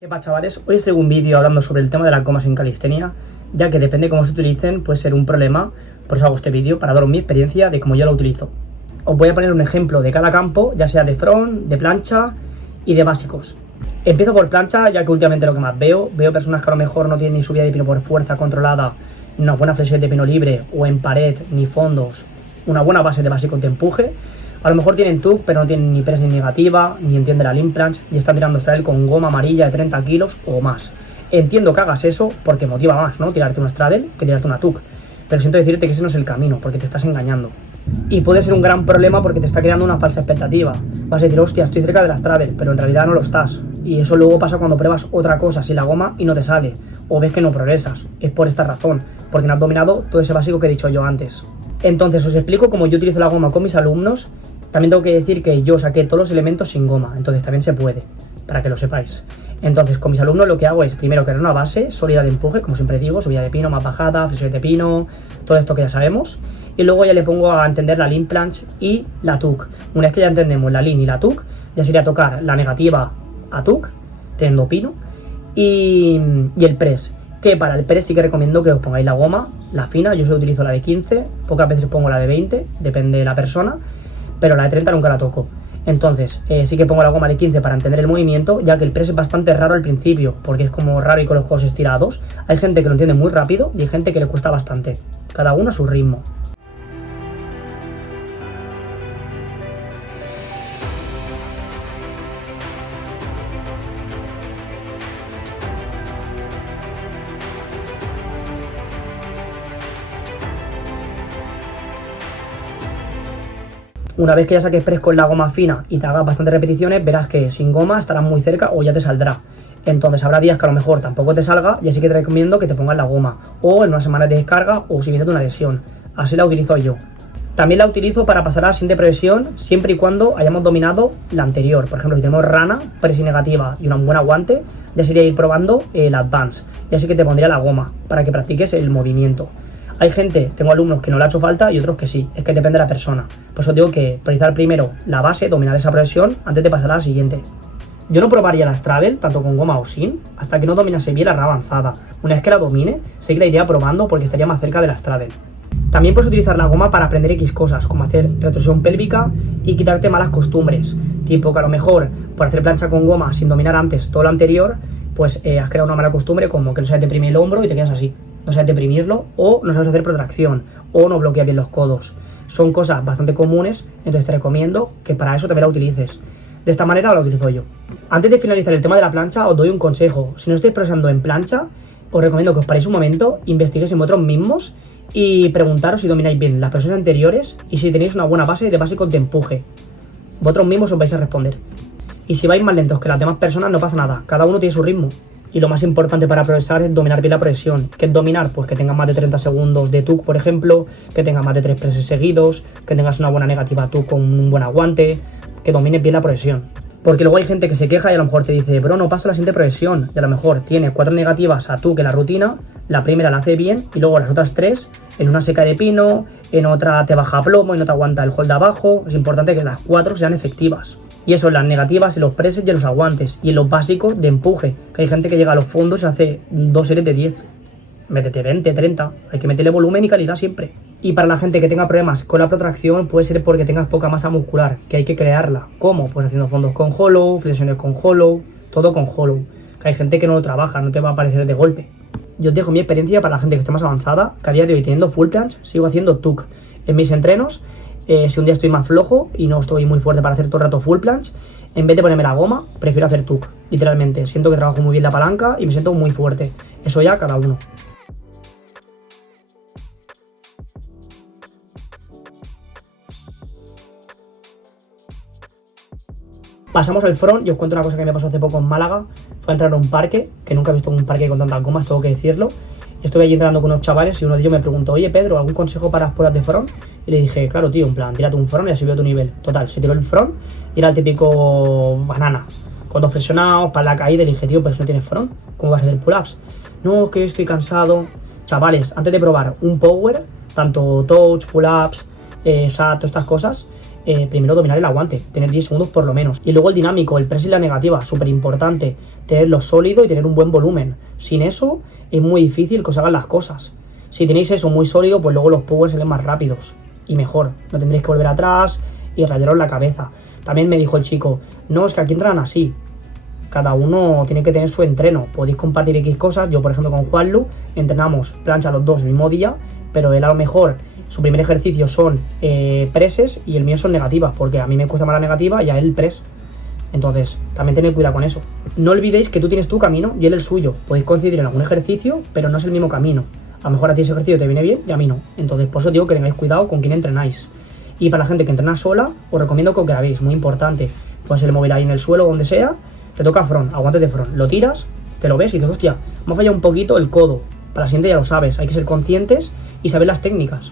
¿Qué pasa, chavales? Hoy os traigo un vídeo hablando sobre el tema de las gomas en calistenia, ya que depende de cómo se utilicen puede ser un problema. Por eso hago este vídeo, para daros mi experiencia de cómo yo lo utilizo. Os voy a poner un ejemplo de cada campo, ya sea de front, de plancha y de básicos. Empiezo por plancha, ya que últimamente lo que más veo personas que a lo mejor no tienen ni subida de pino por fuerza controlada, ni una buena flexión de pino libre, o en pared, ni fondos, una buena base de básicos de empuje. A lo mejor tienen TUC, pero no tienen ni press ni negativa, ni entiende la limp planche, y están tirando straddle con goma amarilla de 30 kilos o más. Entiendo que hagas eso porque motiva más, ¿no? Tirarte una straddle que tirarte una TUC. Pero siento decirte que ese no es el camino, porque te estás engañando. Y puede ser un gran problema porque te está creando una falsa expectativa. Vas a decir, hostia, estoy cerca de la straddle, pero en realidad no lo estás. Y eso luego pasa cuando pruebas otra cosa sin la goma y no te sale. O ves que no progresas. Es por esta razón, porque no has dominado todo ese básico que he dicho yo antes. Entonces os explico cómo yo utilizo la goma con mis alumnos. También tengo que decir que yo saqué todos los elementos sin goma, entonces también se puede, para que lo sepáis. Entonces con mis alumnos lo que hago es primero crear una base sólida de empuje, como siempre digo, subida de pino, más bajada, flexión de pino, todo esto que ya sabemos. Y luego ya le pongo a entender la limp planche y la TUC. Una vez que ya entendemos la limp y la TUC, ya sería tocar la negativa a TUC, teniendo pino, y el press. Que para el press sí que recomiendo que os pongáis la goma, la fina, yo solo utilizo la de 15, pocas veces pongo la de 20, depende de la persona, pero la de 30 nunca la toco. Entonces sí que pongo la goma de 15 para entender el movimiento, ya que el press es bastante raro al principio, porque es como raro y con los codos estirados. Hay gente que lo entiende muy rápido y hay gente que le cuesta bastante, cada uno a su ritmo. Una vez que ya saques press con la goma fina y te hagas bastantes repeticiones, verás que sin goma estarás muy cerca o ya te saldrá. Entonces habrá días que a lo mejor tampoco te salga y así que te recomiendo que te pongas la goma, o en una semana de descarga o si viene de una lesión. Así la utilizo yo. También la utilizo para pasar a la siguiente progresión siempre y cuando hayamos dominado la anterior. Por ejemplo, si tenemos rana, press negativa y un buen aguante, ya sería ir probando el advance. Y así que te pondría la goma para que practiques el movimiento. Hay gente, tengo alumnos que no le ha hecho falta y otros que sí, es que depende de la persona. Por eso digo que priorizar primero la base, dominar esa progresión antes de pasar a la siguiente. Yo no probaría la straddle, tanto con goma o sin, hasta que no dominase bien la rama avanzada. Una vez que la domine, sí que la iría probando porque estaría más cerca de la straddle. También puedes utilizar la goma para aprender X cosas, como hacer retorsión pélvica y quitarte malas costumbres. Tipo que a lo mejor por hacer plancha con goma sin dominar antes todo lo anterior, pues has creado una mala costumbre como que no sabes deprimir el hombro y te quedas así. No sabes deprimirlo, o no sabes hacer protracción, o no bloqueas bien los codos. Son cosas bastante comunes, entonces te recomiendo que para eso también la utilices. De esta manera la utilizo yo. Antes de finalizar el tema de la plancha, os doy un consejo. Si no estáis progresando en plancha, os recomiendo que os paréis un momento, investiguéis en vosotros mismos y preguntaros si domináis bien las progresiones anteriores y si tenéis una buena base de básicos de empuje. Vosotros mismos os vais a responder. Y si vais más lentos que las demás personas, no pasa nada. Cada uno tiene su ritmo. Y lo más importante para progresar es dominar bien la progresión. ¿Qué es dominar? Pues que tengas más de 30 segundos de TUC, por ejemplo, que tengas más de 3 presses seguidos, que tengas una buena negativa TUC con un buen aguante, que domines bien la progresión. Porque luego hay gente que se queja y a lo mejor te dice, bro, no paso la siguiente progresión. Y a lo mejor tiene 4 negativas a TUC en la rutina, la primera la hace bien y luego las otras 3, en una seca de pino, en otra te baja a plomo y no te aguanta el hold de abajo. Es importante que las 4 sean efectivas. Y eso en las negativas, en los presses y en los aguantes. Y en los básicos de empuje. Que hay gente que llega a los fondos y hace 2 series de 10. Métete 20, 30. Hay que meterle volumen y calidad siempre. Y para la gente que tenga problemas con la protracción, puede ser porque tengas poca masa muscular, que hay que crearla. ¿Cómo? Pues haciendo fondos con hollow, flexiones con hollow, todo con hollow. Que hay gente que no lo trabaja, no te va a aparecer de golpe. Yo os dejo mi experiencia para la gente que esté más avanzada, que a día de hoy teniendo full planche, sigo haciendo TUC. En mis entrenos, si un día estoy más flojo y no estoy muy fuerte para hacer todo el rato full planche, en vez de ponerme la goma, prefiero hacer TUC. Literalmente, siento que trabajo muy bien la palanca y me siento muy fuerte. Eso ya cada uno. Pasamos al front y os cuento una cosa que me pasó hace poco en Málaga. Fue a entrar a un parque, que nunca he visto un parque con tantas gomas, tengo que decirlo. Estuve allí entrando con unos chavales y uno de ellos me preguntó, oye Pedro, ¿algún consejo para las puras de front? Y le dije, claro tío, en plan, tírate un front y así veo tu nivel. Total, se tiró el front y era el típico banana. Con dos flexionados, para la caída, y le dije, tío, pero si no tienes front, ¿cómo vas a hacer pull-ups? No, es que estoy cansado. Chavales, antes de probar un power, tanto touch, pull-ups, SAT, todas estas cosas, primero dominar el aguante, tener 10 segundos por lo menos. Y luego el dinámico, el press y la negativa, súper importante, tenerlo sólido y tener un buen volumen. Sin eso es muy difícil que os hagan las cosas. Si tenéis eso muy sólido, pues luego los powers salen más rápidos y mejor. No tendréis que volver atrás y rayaros la cabeza. También me dijo el chico, no, es que aquí entran así. Cada uno tiene que tener su entreno. Podéis compartir X cosas. Yo, por ejemplo, con Juanlu entrenamos plancha los dos el mismo día, pero él a lo mejor su primer ejercicio son presses y el mío son negativas, porque a mí me cuesta más la negativa y a él el press. Entonces, también tened cuidado con eso. No olvidéis que tú tienes tu camino y él el suyo. Podéis coincidir en algún ejercicio, pero no es el mismo camino. A lo mejor a ti ese ejercicio te viene bien y a mí no. Entonces, por eso digo que tengáis cuidado con quién entrenáis. Y para la gente que entrena sola, os recomiendo que os grabéis, muy importante. Puedes el móvil ahí en el suelo, donde sea, te toca front, aguantes de front, lo tiras, te lo ves y dices, hostia, me ha fallado un poquito el codo. Para la siguiente ya lo sabes, hay que ser conscientes y saber las técnicas.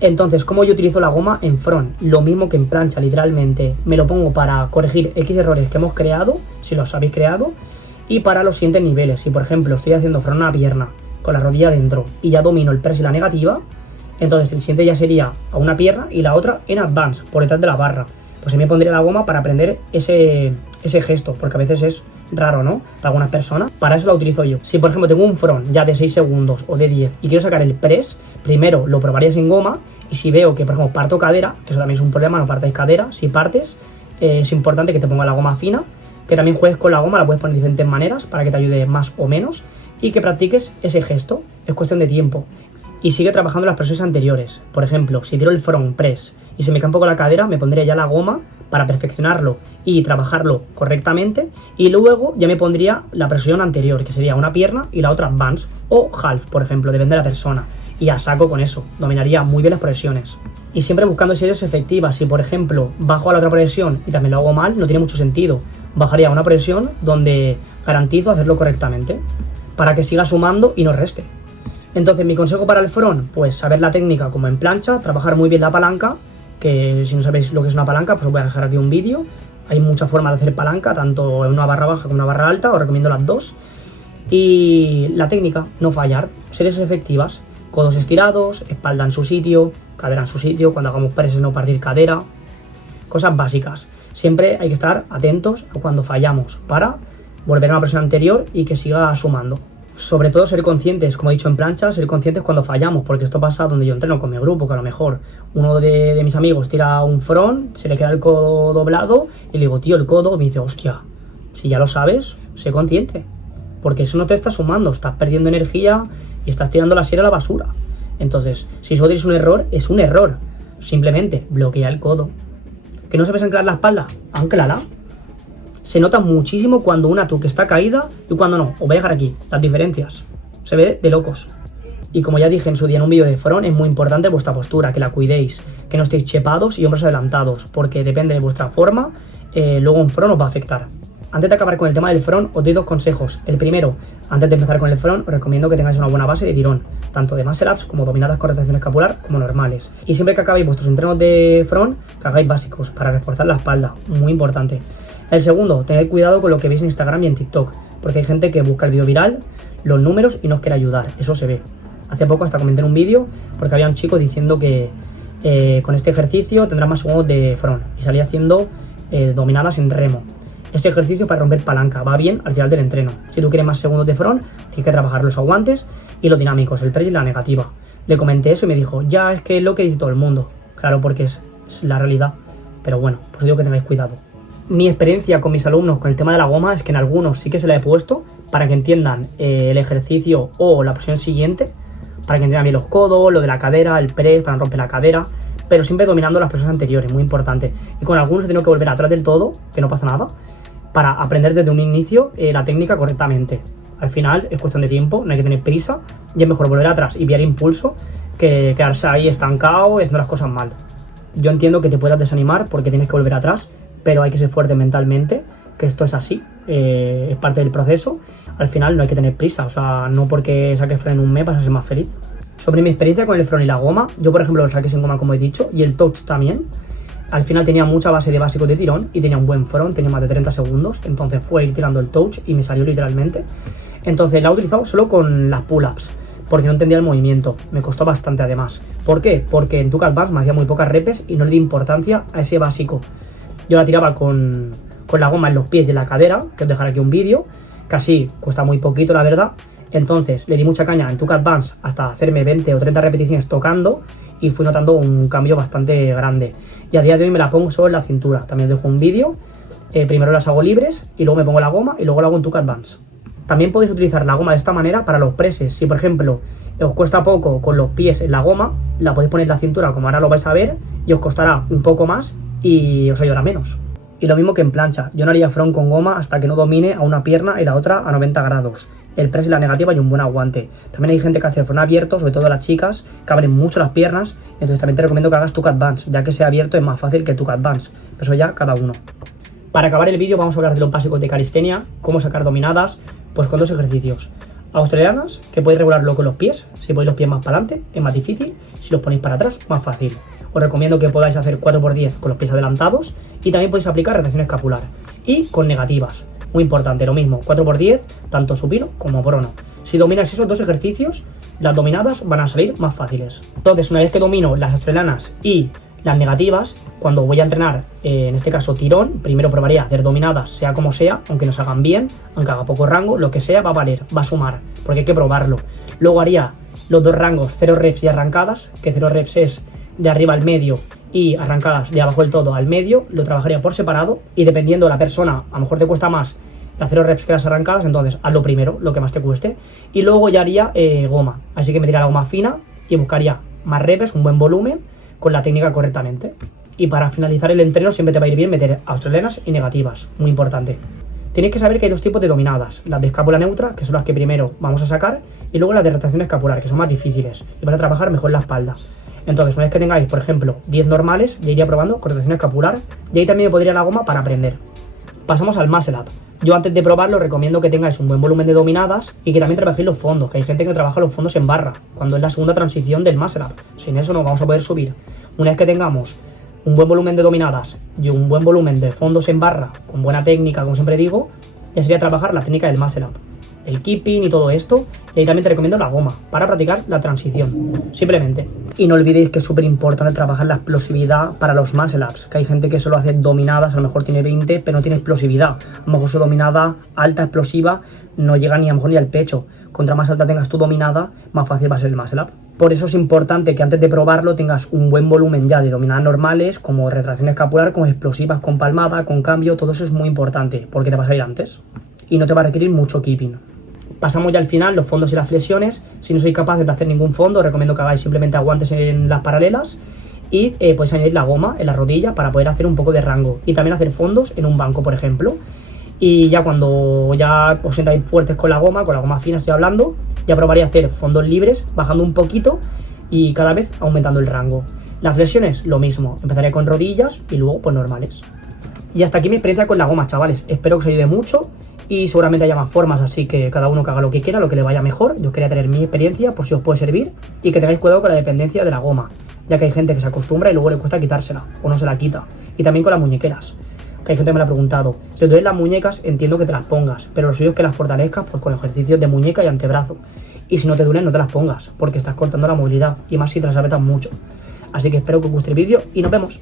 Entonces, ¿cómo yo utilizo la goma en front? Lo mismo que en plancha, literalmente. Me lo pongo para corregir X errores que hemos creado, si los habéis creado, y para los siguientes niveles. Si, por ejemplo, estoy haciendo front a una pierna con la rodilla dentro y ya domino el press y la negativa, entonces el siguiente ya sería a una pierna y la otra en advance, por detrás de la barra. Pues ahí me pondría la goma para aprender ese gesto, porque a veces es raro, ¿no? Para algunas personas. Para eso la utilizo yo. Si, por ejemplo, tengo un front ya de 6 segundos o de 10 y quiero sacar el press, primero lo probaría sin goma y si veo que, por ejemplo, parto cadera, que eso también es un problema, no partáis cadera, si partes, es importante que te ponga la goma fina, que también juegues con la goma, la puedes poner de diferentes maneras para que te ayude más o menos y que practiques ese gesto. Es cuestión de tiempo. Y sigue trabajando las presiones anteriores. Por ejemplo, si tiro el front press y se me cae un poco la cadera, me pondría ya la goma para perfeccionarlo y trabajarlo correctamente. Y luego ya me pondría la presión anterior, que sería una pierna y la otra advance o half, por ejemplo, depende de la persona. Y a saco con eso, dominaría muy bien las progresiones. Y siempre buscando series efectivas. Si, por ejemplo, bajo a la otra progresión y también lo hago mal, no tiene mucho sentido. Bajaría a una progresión donde garantizo hacerlo correctamente, para que siga sumando y no reste. Entonces, mi consejo para el front, pues saber la técnica como en plancha, trabajar muy bien la palanca, que si no sabéis lo que es una palanca, pues os voy a dejar aquí un vídeo. Hay muchas formas de hacer palanca, tanto en una barra baja como en una barra alta, os recomiendo las dos. Y la técnica, no fallar, series efectivas, codos estirados, espalda en su sitio, cadera en su sitio, cuando hagamos presses no partir cadera, cosas básicas. Siempre hay que estar atentos a cuando fallamos para volver a una presión anterior y que siga sumando. Sobre todo ser conscientes, como he dicho en plancha, ser conscientes cuando fallamos, porque esto pasa donde yo entreno con mi grupo, que a lo mejor uno de mis amigos tira un front, se le queda el codo doblado y le digo, tío, el codo, y me dice, hostia, si ya lo sabes, sé consciente, porque eso no te está sumando, estás perdiendo energía y estás tirando la serie a la basura. Entonces, si eso es un error, es un error, simplemente bloquea el codo. ¿Que no sabes anclar la espalda? Anclala. Se nota muchísimo cuando una tú que está caída y cuando no. Os voy a dejar aquí las diferencias. Se ve de locos. Y como ya dije en su día en un vídeo de front, es muy importante vuestra postura, que la cuidéis, que no estéis chepados y hombros adelantados, porque depende de vuestra forma, luego un front os va a afectar. Antes de acabar con el tema del front, os doy dos consejos. El primero, antes de empezar con el front, os recomiendo que tengáis una buena base de tirón, tanto de muscle ups como dominadas con rotación escapular como normales. Y siempre que acabéis vuestros entrenos de front, que hagáis básicos para reforzar la espalda, muy importante. El segundo, tened cuidado con lo que veis en Instagram y en TikTok, porque hay gente que busca el vídeo viral, los números y no os quiere ayudar, eso se ve. Hace poco hasta comenté en un vídeo porque había un chico diciendo que con este ejercicio tendrá más segundos de front y salía haciendo dominadas en remo. Ese ejercicio para romper palanca va bien al final del entreno. Si tú quieres más segundos de front, tienes que trabajar los aguantes y los dinámicos, el press y la negativa. Le comenté eso y me dijo, ya es que es lo que dice todo el mundo. Claro, porque es la realidad, pero bueno, pues digo que tengáis cuidado. Mi experiencia con mis alumnos con el tema de la goma es que en algunos sí que se la he puesto para que entiendan el ejercicio o la posición siguiente, para que entiendan bien los codos, lo de la cadera, el press, para no romper la cadera, pero siempre dominando las presiones anteriores, muy importante. Y con algunos he tenido que volver atrás del todo, que no pasa nada, para aprender desde un inicio la técnica correctamente. Al final es cuestión de tiempo, no hay que tener prisa y es mejor volver atrás y pillar impulso que quedarse ahí estancado y haciendo las cosas mal. Yo entiendo que te puedas desanimar porque tienes que volver atrás, pero hay que ser fuerte mentalmente, que esto es así, es parte del proceso. Al final no hay que tener prisa, o sea, no porque saques front en un mes vas a ser más feliz. Sobre mi experiencia con el front y la goma, yo por ejemplo lo saqué sin goma como he dicho, y el touch también. Al final tenía mucha base de básicos de tirón y tenía un buen front, tenía más de 30 segundos, entonces fue ir tirando el touch y me salió literalmente. Entonces la he utilizado solo con las pull-ups, porque no entendía el movimiento. Me costó bastante además. ¿Por qué? Porque en Tuca Advance me hacía muy pocas repes y no le di importancia a ese básico. Yo la tiraba con la goma en los pies y en la cadera, que os dejaré aquí un vídeo, casi cuesta muy poquito la verdad. Entonces le di mucha caña en Tuca Advance hasta hacerme 20 o 30 repeticiones tocando y fui notando un cambio bastante grande. Y a día de hoy me la pongo solo en la cintura. También os dejo un vídeo. Primero las hago libres y luego me pongo la goma y luego la hago en Tuca Advance. También podéis utilizar la goma de esta manera para los presses. Si por ejemplo os cuesta poco con los pies en la goma, la podéis poner en la cintura como ahora lo vais a ver y os costará un poco más y os ayudará menos. Y lo mismo que en plancha, yo no haría front con goma hasta que no domine a una pierna y la otra a 90 grados. El press y la negativa y un buen aguante. También hay gente que hace front abierto, sobre todo las chicas, que abren mucho las piernas, entonces también te recomiendo que hagas Tuca Advance, ya que sea abierto es más fácil que Tuca Advance, pero eso ya cada uno. Para acabar el vídeo vamos a hablar de los básicos de calistenia, cómo sacar dominadas, pues con dos ejercicios. Australianas, que podéis regularlo con los pies, si ponéis los pies más para adelante es más difícil, si los ponéis para atrás más fácil. Os recomiendo que podáis hacer 4×10 con los pies adelantados y también podéis aplicar retracción escapular. Y con negativas, muy importante, lo mismo, 4×10, tanto supino como prono. Si dominas esos dos ejercicios, las dominadas van a salir más fáciles. Entonces, una vez que domino las australianas y las negativas, cuando voy a entrenar, en este caso tirón, primero probaría hacer dominadas, sea como sea, aunque nos hagan bien, aunque haga poco rango, lo que sea va a valer, va a sumar, porque hay que probarlo. Luego haría los dos rangos, 0 reps y arrancadas, que 0 reps es de arriba al medio y arrancadas de abajo del todo al medio, lo trabajaría por separado y dependiendo de la persona, a lo mejor te cuesta más las 0 reps que las arrancadas, entonces hazlo primero, lo que más te cueste, y luego ya haría goma, así que me tiraría la goma fina y buscaría más reps, un buen volumen, con la técnica correctamente. Y para finalizar el entreno siempre te va a ir bien meter australianas y negativas, muy importante. Tenéis que saber que hay dos tipos de dominadas, las de escápula neutra, que son las que primero vamos a sacar, y luego las de rotación escapular, que son más difíciles, y van a trabajar mejor la espalda. Entonces, una vez que tengáis, por ejemplo, 10 normales, ya iría probando con rotación escapular, y ahí también me podría la goma para aprender. Pasamos al muscle up. Yo antes de probarlo recomiendo que tengáis un buen volumen de dominadas y que también trabajéis los fondos, que hay gente que trabaja los fondos en barra, cuando es la segunda transición del muscle up. Sin eso no vamos a poder subir. Una vez que tengamos un buen volumen de dominadas y un buen volumen de fondos en barra, con buena técnica, como siempre digo, ya sería trabajar la técnica del muscle up, el keeping y todo esto, y ahí también te recomiendo la goma, para practicar la transición, simplemente. Y no olvidéis que es súper importante trabajar la explosividad para los muscle ups, que hay gente que solo hace dominadas, a lo mejor tiene 20, pero no tiene explosividad. A lo mejor su dominada alta explosiva no llega ni a lo mejor ni al pecho. Contra más alta tengas tu dominada, más fácil va a ser el muscle up. Por eso es importante que antes de probarlo tengas un buen volumen ya de dominadas normales, como retracción escapular, con explosivas, con palmada, con cambio, todo eso es muy importante, porque te vas a ir antes. Y no te va a requerir mucho keeping. Pasamos ya al final, los fondos y las flexiones. Si no sois capaces de hacer ningún fondo, os recomiendo que hagáis simplemente aguantes en las paralelas y podéis añadir la goma en la rodilla para poder hacer un poco de rango y también hacer fondos en un banco, por ejemplo. Y ya cuando ya os sentáis fuertes con la goma fina estoy hablando, ya probaría hacer fondos libres, bajando un poquito y cada vez aumentando el rango. Las flexiones, lo mismo, empezaré con rodillas y luego pues normales. Y hasta aquí mi experiencia con la goma, chavales. Espero que os ayude mucho. Y seguramente haya más formas, así que cada uno que haga lo que quiera, lo que le vaya mejor. Yo quería tener mi experiencia por si os puede servir y que tengáis cuidado con la dependencia de la goma, ya que hay gente que se acostumbra y luego le cuesta quitársela o no se la quita. Y también con las muñequeras, que hay gente que me lo ha preguntado. Si te duelen las muñecas, entiendo que te las pongas, pero lo suyo es que las fortalezcas pues con ejercicios de muñeca y antebrazo. Y si no te duelen, no te las pongas, porque estás cortando la movilidad y más si te las apretas mucho. Así que espero que os guste el vídeo y nos vemos.